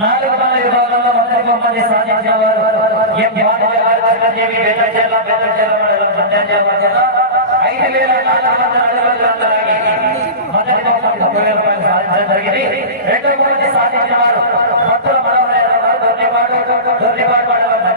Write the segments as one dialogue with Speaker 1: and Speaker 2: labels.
Speaker 1: నాలుగు నాలుగు భాగంలో మొత్తం మంది సాధించిన వారు ఐదు వేల నాలుగు వందల అరవై వందలాగి మొదటి బహుమతి ఒక వేల రూపాయలు సాధించడం జరిగింది రెండో బహుమతి సాధించిన వారు భక్తుల మనోహర్ గారు దొర్లిపాటు దొర్లిపాటు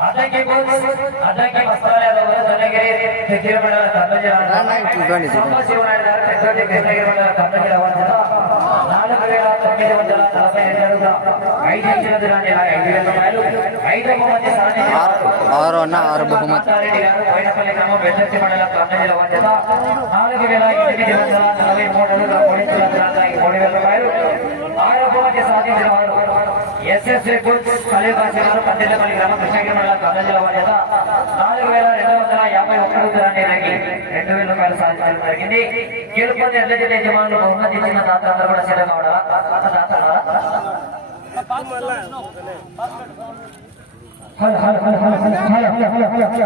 Speaker 1: ಅಡಕಿಗೆ ಕೋಸ್ಟ್ ಅಡಕಿಗೆ ಮಸ್ತರ ಅಲ್ಲ ಅವರು ಜನಗಳಿಗೆ ತಿgeke ಆರು ಅವರು ಅಣ್ಣ ಅವರು ಬಹುಮತದಲ್ಲಿ ನಾಲ್ಕು ಬೆದಕ್ಕೆ ಮಾಡಲ್ಲ ఎస్ఎస్ఏ గుడ్స్ కలిపాసి గారు పద్దెనిమిది గ్రామం కృష్ణగిరి మండలం కర్నూలు జిల్లా మధ్యలో నాలుగు వేల రెండు వందల యాభై ఒక్క అడుగుల రెండు వేల రూపాయలు సాధించడం జరిగింది గెలుపొంది ఎడ్ల జిల్లా యజమానులు బహుమతి ఇచ్చిన దాత అందరూ కూడా సిద్ధంగా ఉండాలా దాత hello? Hello hello hello hello hello hello hello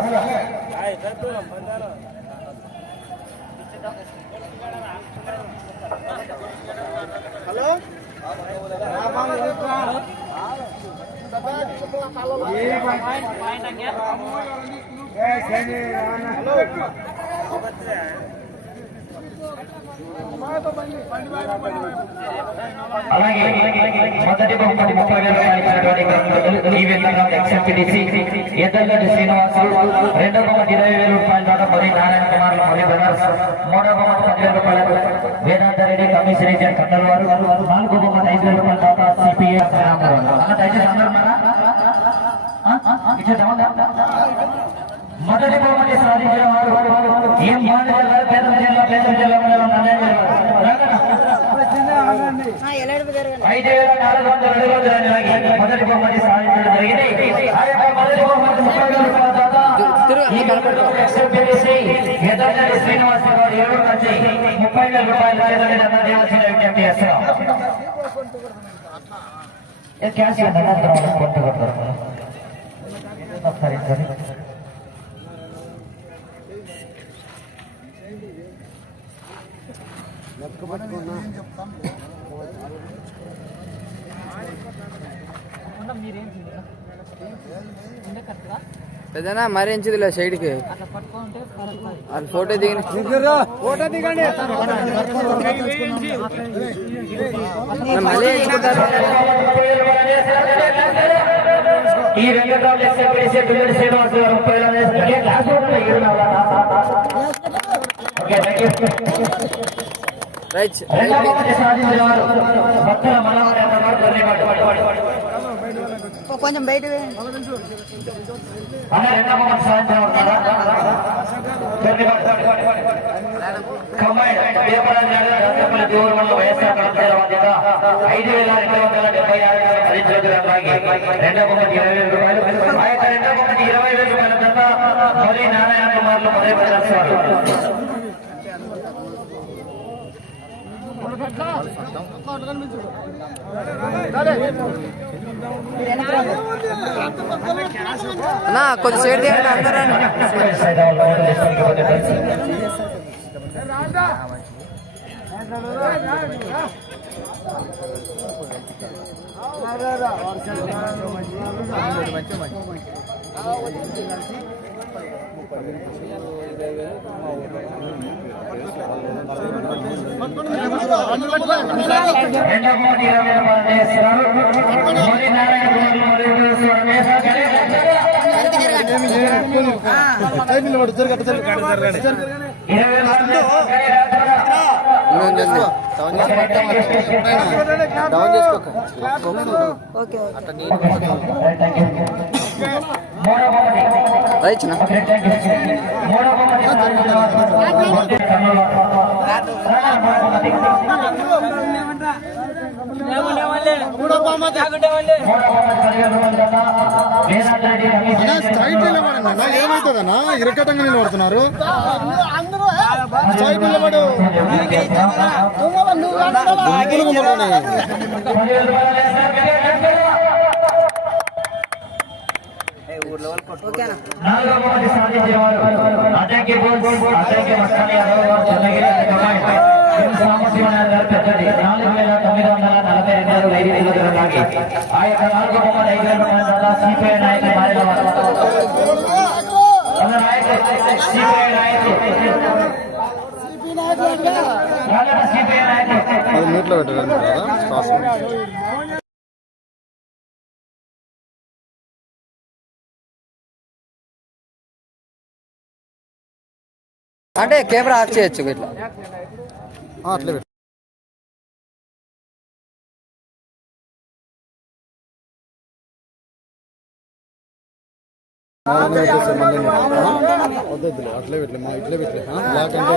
Speaker 1: hello అలాగే మొదటి బహుమతి ముప్పై వేల రూపాయలు ఇచ్చినటువంటి గ్రంథులు ఈ విధంగా ఎక్స్ఎంపీటీసీ ఎద్దగడ్డి శ్రీనివాసులు రెండో బహుమతి ఇరవై వేల రూపాయల ద్వారా మరి నారాయణ కుమార్ మరి బ్రదర్స్ మూడో బహుమతి పదివేల రూపాయలకు వేదాంత రెడ్డి కమిషన్ ఏజెంట్ కన్నల్ వారు నాలుగో బహుమతి ఐదు వేల రూపాయల దాకా సిపిఐ మొదటి బహుమతి సాధించిన వారు ఏం బాగుంది జిల్లా పేదల జిల్లా పేదల జిల్లా ఐదు వేల నాలుగు వందల రెండు వందల మొదటి బహుమతి సాధించడం జరిగింది ఆ యొక్క మొదటి బహుమతి ముప్పై వేల రూపాయల శ్రీనివాస గారు ఏడు నుంచి ముప్పై వేల రూపాయలు విజ్ఞప్తి చేస్తున్నాం ಕ್ಯಾಶ್ ಕೊಟ್ಟು ಸರಿ ಸರಿ
Speaker 2: పెద్దనా మరేంచిదిలే సైడ్కి అది ఫోటో దిగండి. ఫోటో దిగండి.
Speaker 1: మళ్ళీ ఈ రంగరావు ఎస్ఏ ప్రేసే పిల్లడి శ్రీనివాస్ గారు ముప్పై క్లాస్
Speaker 2: రైట్.
Speaker 1: భక్తుల మనవారు
Speaker 3: కొంచెం బయట
Speaker 1: ఐదు వేల రెండు వందల డెబ్బై ఆరు రెండో ఒకటి ఇరవై వేల రూపాయలు. ఆ యొక్క రెండో ఒకటి ఇరవై వేల రూపాయల తర్వాత మరి నారాయణ కుమార్లు మొదటి ప్రదర్శన అకౌంట్ కనిపించు
Speaker 2: అన్నా కొంచెం సేట్ చేయండి అందరూ
Speaker 1: ముప్పై రెండు కోటి ఇరవై రూపాయలు చేస్తున్నారు మూడి నారాయణ
Speaker 4: స్ట్రైట్ ఏమవుతుందన్నా ఇరకటంగా నిలబడుతున్నారు స్ట్రైట్ నిలబడు. గుంపులున్నాయి.
Speaker 1: నాలుగో బహుమతి సాధించిన వారు అడ్డంకి బోల్స్ అడ్డంకి మస్తాని యాదవ్ గారు చంద్రగిరి అడ్డంకి ఎం సాంబశివనారాయణ గారు పెద్దది నాలుగు వేల తొమ్మిది వందల నలభై రెండు అడుగుల ఐదు కిలోమీటర్ల లాగి. ఆ యొక్క నాలుగో బహుమతి ఐదు వేల రూపాయల ధర సిపిఐ నాయకులు మారిన వారు. మన నాయకులు? సిపిఐ నాయకులు. వాళ్ళ సిపిఐ నాయకులు.
Speaker 4: అది మీట్లో
Speaker 2: అంటే కెమెరా ఆఫ్ చేయొచ్చు ఇట్లా
Speaker 4: ఆ, అట్లే? వద్దొద్దులే అట్లే పెట్టలే మా ఇట్లే పెట్టలే ఆ? బ్లాక్ అంటే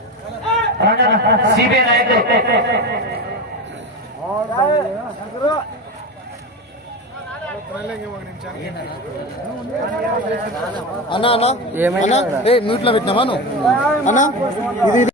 Speaker 1: సిబిఐ నాయకులు
Speaker 4: అన్నా అన్నా ఏ మ్యూట్లో నువ్వు? అన్నా ఇది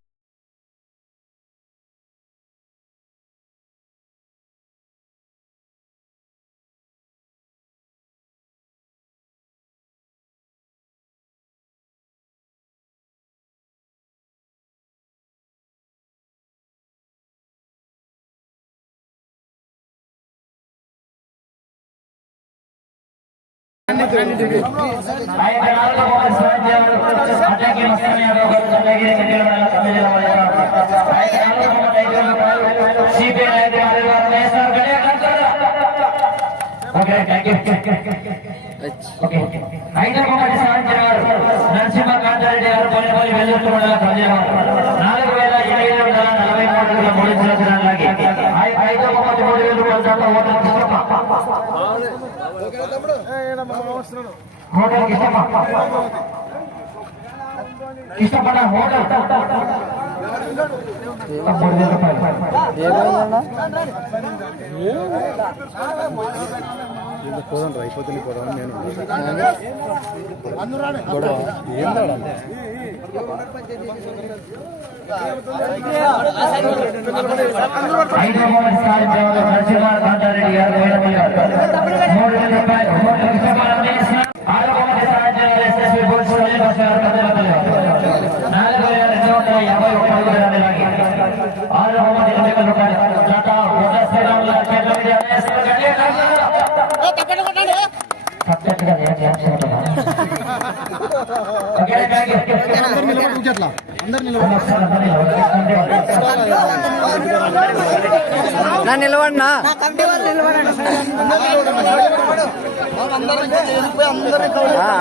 Speaker 1: ఓకే థ్యాంక్ యూ ఓకే. ఐదో బహుమతి నరసింహ కాంతారెడ్డి గారు కొనిపల్లి వెల్లుర్తి మండలం తొమ్మిదివారు నాలుగు వేల ఎనిమిది వందల నలభై మూడు మూడు సంవత్సరాలకి ఐదు ఐ- మూడు వేల రూపాయల దాకా ఓటర్ హోటల్ కృష్ణప్ప కృష్ణప్ప హోటల్. మూడు వేల రూపాయలు
Speaker 2: ఏమైందన్నా?
Speaker 4: ఇది పోదాం అయిపోతుంది గొడవ నేను గొడవ ఏం
Speaker 1: గారు మూడు వేల రూపాయలు నాలుగు వేల రెండు వందల యాభై ఆరు ఇరవై రూపాయలు జత బుద్ధ శ్రీరాములు గారి చేతుల మీద వేసుకుని గట్టిగా కాదు. పక్కగా ఏం చేస్తున్నా ఓకే థ్యాంక్ యూ
Speaker 4: అందరు నిలబడి కూర్చోట్లా అందరు నిలబడి
Speaker 2: నా నిలబడినా?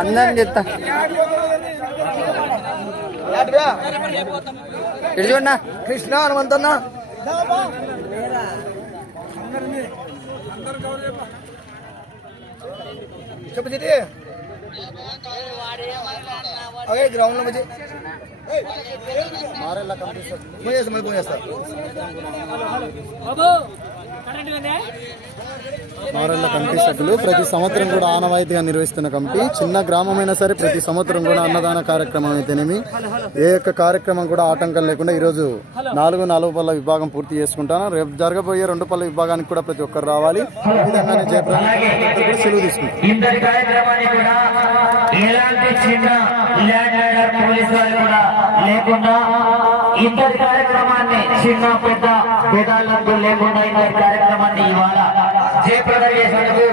Speaker 2: అందరిని చెప్తా. ఇటు చూడన్నా
Speaker 3: కృష్ణ హనుమంతన్న. చెప్పు చిటి అదే గ్రౌండ్ లో మంచి
Speaker 4: మారేలా కనిపిస్తుంది
Speaker 3: ఫోన్ చేస్తా మళ్ళీ ఫోన్ చేస్తా
Speaker 4: మారెళ్ళ కమిటీ సభ్యులు. ప్రతి సంవత్సరం కూడా ఆనవాయితీగా నిర్వహిస్తున్న కమిటీ. చిన్న గ్రామమైనా సరే ప్రతి సంవత్సరం కూడా అన్నదాన కార్యక్రమం అయితేనేమి. ఏ యొక్క కార్యక్రమం కూడా ఆటంకం లేకుండా ఈరోజు నాలుగు నాలుగు పళ్ళ విభాగం పూర్తి చేసుకుంటాను. రేపు జరగబోయే రెండు పళ్ళ విభాగానికి కూడా ప్రతి ఒక్కరు రావాలి. ఈ విధంగానే సెలవు తీసుకుంటాం
Speaker 1: లేకుండా ఇంతటి కార్యక్రమాన్ని చిన్న పెద్ద భేదాలకు లేకుండా ఇంతటి కార్యక్రమాన్ని ఇవాళ జయప్రదం చేసినందుకు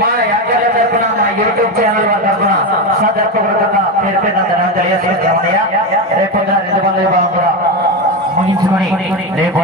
Speaker 1: మా యాత్ర తరఫున మా యూట్యూబ్ ఛానల్ వారి తరఫున సదర్పూర్వకంగా పేరు పేరు తెలియజేస్తున్నామయ్యా రేపు రెండు వందల విభాగం కూడా ముగించుకొని రేపు